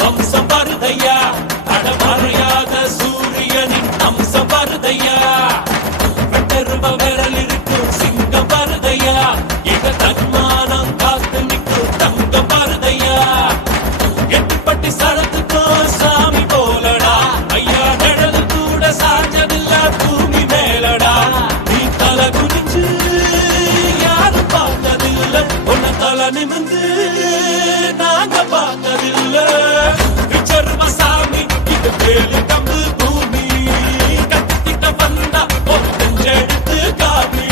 வம்சம் வருதையா, அடமறையாத சூரியனின் அம்சம் வருதையா, வெட்டருவ விரல் இருக்கும் சிங்கம் வருதையா, இக தன்மானம் காத்து நிற்கும் தங்கம் வருதையா, எட்டுப்பட்டி சடத்துக்கும் சாமி போலடா, ஐயா நிழல் கூட சாஞ்சதில்ல பூமி மேலடா, நீ தலை குனிஞ்சு யாரும் பார்த்ததில்ல, உன்னை தலை நிமிந்து நாங்க பார்த்ததில்ல, விச்சர்வ சாமி இது வேலு கம்பு பூமி, கத்திட்ட வந்தா ஒரு நெஞ்செடுத்து காமி.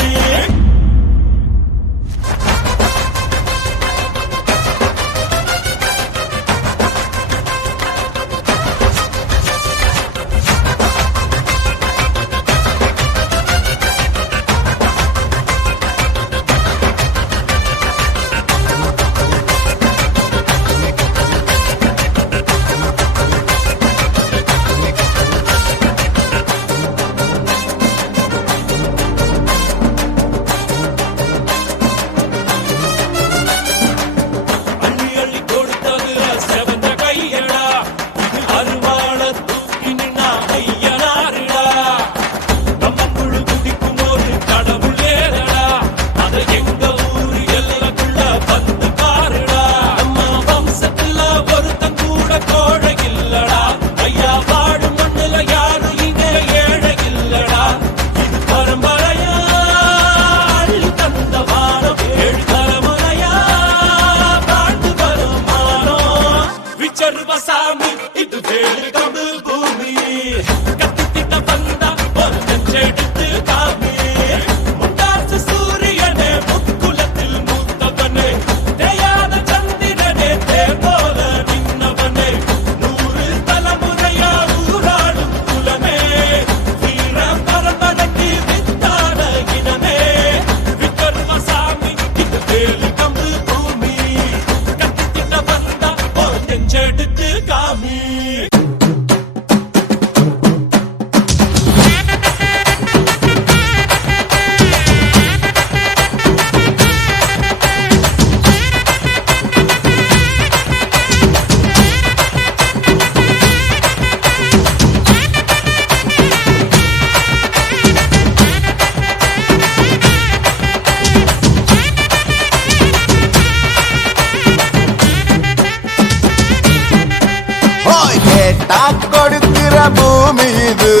கொடுக்கிற பூமி இது,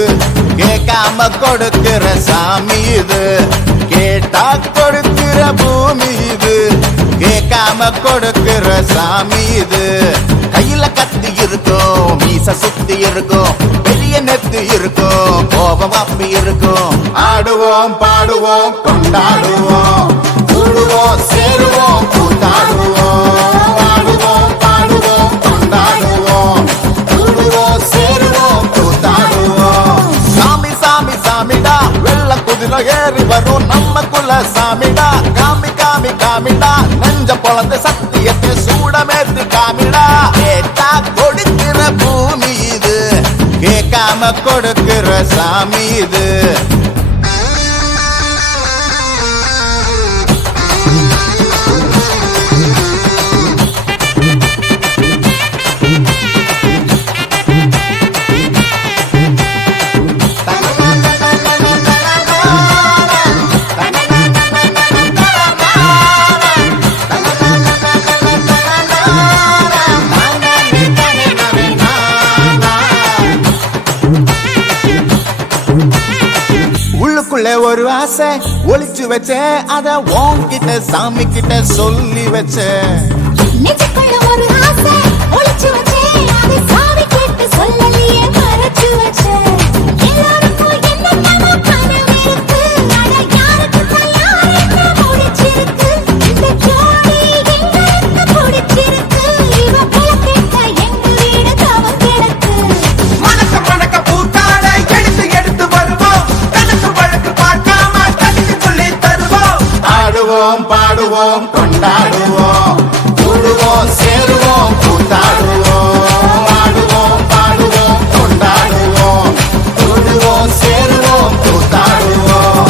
கேட்காம கொடுக்கிற சாமி இது, கேட்டா கொடுக்கிற பூமி இது, கேட்காம கொடுக்கிற சாமி இது, கையில கத்தி இருக்கும், மீச சுத்தி இருக்கும், பெரிய நெத்து இருக்கும், கோபம் அப்பி இருக்கும், ஆடுவோம் பாடுவோம் கொண்டாடுவோம், கூடுவோம் சேருவோம் கூத்தாடுவோம், ஆடுவோம் பாடுவோம் கொண்டாடுவோம், சேருவோம் கூத்தாடுவோம். சாமி சாமி சாமிடா, வெள்ள குதிரை ஏறி வரும் நம்ம குல சாமிடா, காமி காமி காமிடா, நெஞ்ச பொழந்த சத்தியத்தை சூடமேத்து காமிடா, கேட்டா கொடுக்கிற பூமி இது, கேட்காம கொடுக்கிற சாமி இது. ஒரு ஆசை ஒளிச்சு வச்சேன், அத உன்கிட்ட சாமி கிட்ட சொல்லி வச்சேன், நெஞ்சுக்குள்ள ஒரு ஆசை ஒளிச்சு வச்சேன், அத சாமி கிட்ட சொல்லலையே மறைச்சு வச்சேன், எல்லாருக்கும் என்னென்னமோ கனவு இருக்கு, அட யாருக்கு தயார் என்ன முடிச்சிருக்கு, இந்த ஜோடி எங்களுக்கு பிடிச்சிருக்கு, இவ போக்கிட்ட எங்க வீடு தவம் கிடக்கு, மணக்க மணக்க பூத்தாட எடுத்து எடுத்து வருவோம், கணக்கு வழக்கு பார்க்காம கணக்கு சொல்லி தருவோம், ஆடுவோம் பாடுவோம் கொண்டாடுவோம், கூடுவோம் சேருவோம் கூத்தாடுவோம், ஆடுவோம் பாடுவோம் கொண்டாடுவோம், கூடுவோம் சேருவோம் கூத்தாடுவோம்.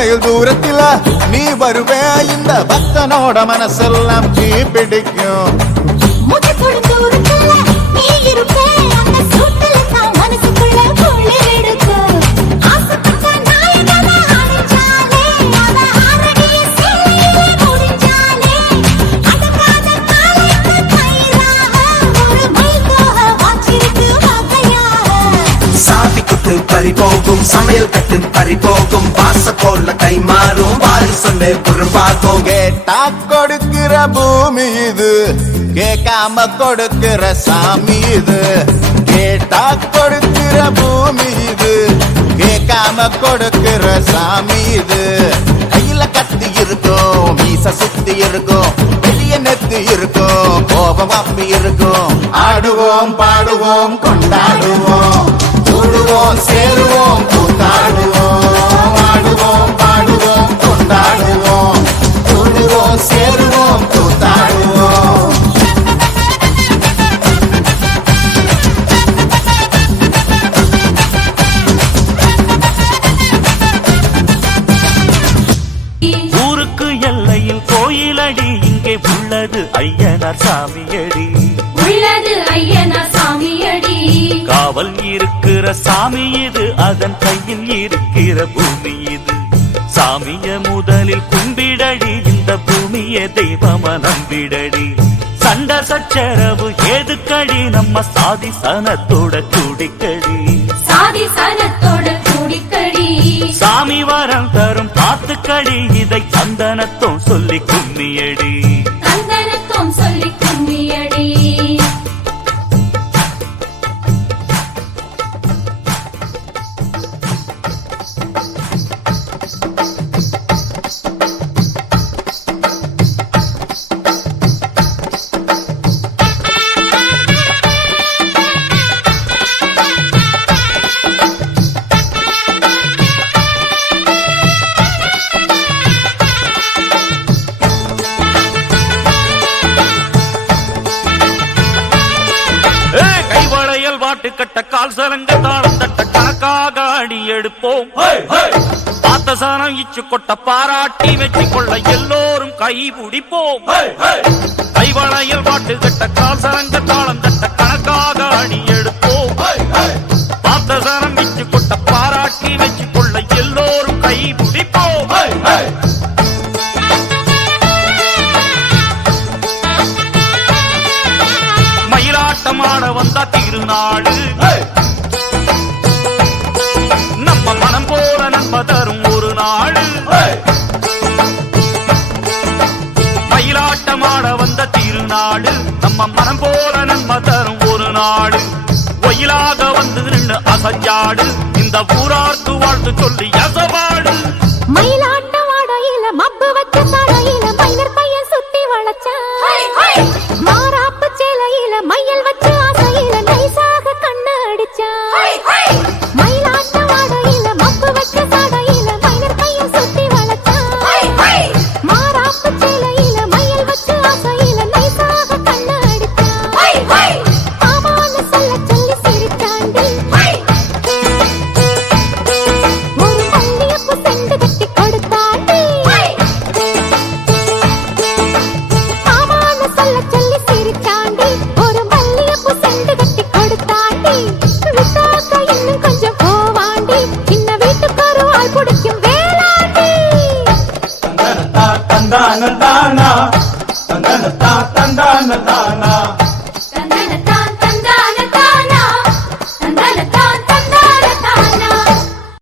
மைல் தூரத்தில நீ வருவே இந்த பக்தனோட மனசெல்லாம் தீ பிடிக்கும் முகத்தோட தூரத்துல நீ இருப்பே அந்த சூட்டுல தான் மனசுக்குள்ள குளிர் எடுக்கும் ஆசைப்பட்ட நாயகனை அடைஞ்சாலே அவ ஆரடிய சேலையிலே முடிஞ்சாலே அடங்காத காலைக்கு கயிறாக ஒரு மைல் போக வாச்சிருக்கு வகையாக சாதி குத்து பறி போகும் சமையல் கட்டு பறி போகும் வாச போல கை மாறும் வாரி சொல்ல பொறுப்பாகும் கேட்டா கொடுக்கிற பூமி இது கேட்காம கொடுக்கிற சாமி இது கேட்டா கொடுக்கிற பூமி இது கேட்காம கொடுக்கிற சாமி இது கையில கத்தி இருக்கும் மீச சுத்தி இருக்கும் வெளிய நெத்தி இருக்கும் கோபம் அப்பி இருக்கும் ஆடுவோம் பாடுவோம் கொண்டாடுவோம் கூடுவோம் சேருவோம் கூத்தாடுவோம் ஆடுவோம் பாடுவோம் கொண்டாடுவோம் கூடுவோம் சேருவோம் கூத்தாடுவோம் ஊருக்கு எல்லையில் கோயிலடி இங்கே உள்ளது ஐயனார் சாமியடி உள்ளது ஐயனார் சாமியடி காவல் இருக்கிற சாமி இது அதன் கையில் இருக்கிற பூமி இது சாமிய முதலில் கும்பிடடி இந்த பூமிய தெய்வம நம்பிடடி சண்ட சச்சரவு ஏதுக்கடி நம்ம சாதி சனத்தோட குடிக்கடி சாதி சனத்தோட கூடிக்கடி சாமி வரம் தரும் பாத்துக்கடி இதை சந்தனத்தும் சொல்லி கும்மியடி கந்தனத்தும் சொல்லி கும்மியடி கைவளையல் வாட்டு கட்ட கால் சலங்க தாளம் தட்ட கணக்காக அடி எடுப்போம் பார்த்த சாணம் இச்சு கொட்ட பாராட்டி வெற்றி கொள்ள எல்லோரும் கை பிடிப்போம் கைவளையல் வாட்டு கட்ட கால் சலங்க தாளம் தட்ட கணக்காக அடி எடுப்போம் பார்த்த சாணம் இச்சு கொட்ட பாராட்டி வெற்றி கொள்ள எல்லோரும் கை பிடிப்போம் மயிலாட்டமாட வந்தா திருநாடு நம்ம மனம் போல நன்மை தரும் ஒரு நாடு மயிலாட்டமாட வந்த திருநாடு நம்ம மனம் போல நன்மை தரும் ஒரு நாடு ஒயிலாக வந்து நின்று அசஞ்சாடு இந்த ஊரார்க்கு வாழ்த்து சொல்லி அசவாடு மயிலாட்டம் ஆடையில மப்பு வச்ச சாடையில மயிலர் பையன் சுத்தி வளைச்சா மாறாப்பு சேலையில மையல் வச்சு ஆசையில நைசாக கண்ணு அடிச்சா மயிலாட்டம் ஆடையில மப்பு வச்ச சாடையில மயிலர் பையன் சுத்தி வளைச்சா மாறாப்பு சேலையில மையல் வச்சு ஆசையில நைசாக கண்ணு அடிச்சா ஆமான்னு சொல்ல சொல்லி சிரிச்சாண்டி ஒரு மல்லியப்பு செண்டு கட்டி கொடுத்தாண்டி ஆமான்னு சொல்ல சொல்லி சிரிச்சாண்டி ஒரு மல்லியப்பு செண்டு கட்டி கொடுத்தாண்டி விசாக்கா இன்னும் கொஞ்சம் போவாண்டி சின்ன வீட்டுக்காரு ஆள் பிடிக்கும் வேளாண்டி தந்தான தானா தந்தான தானா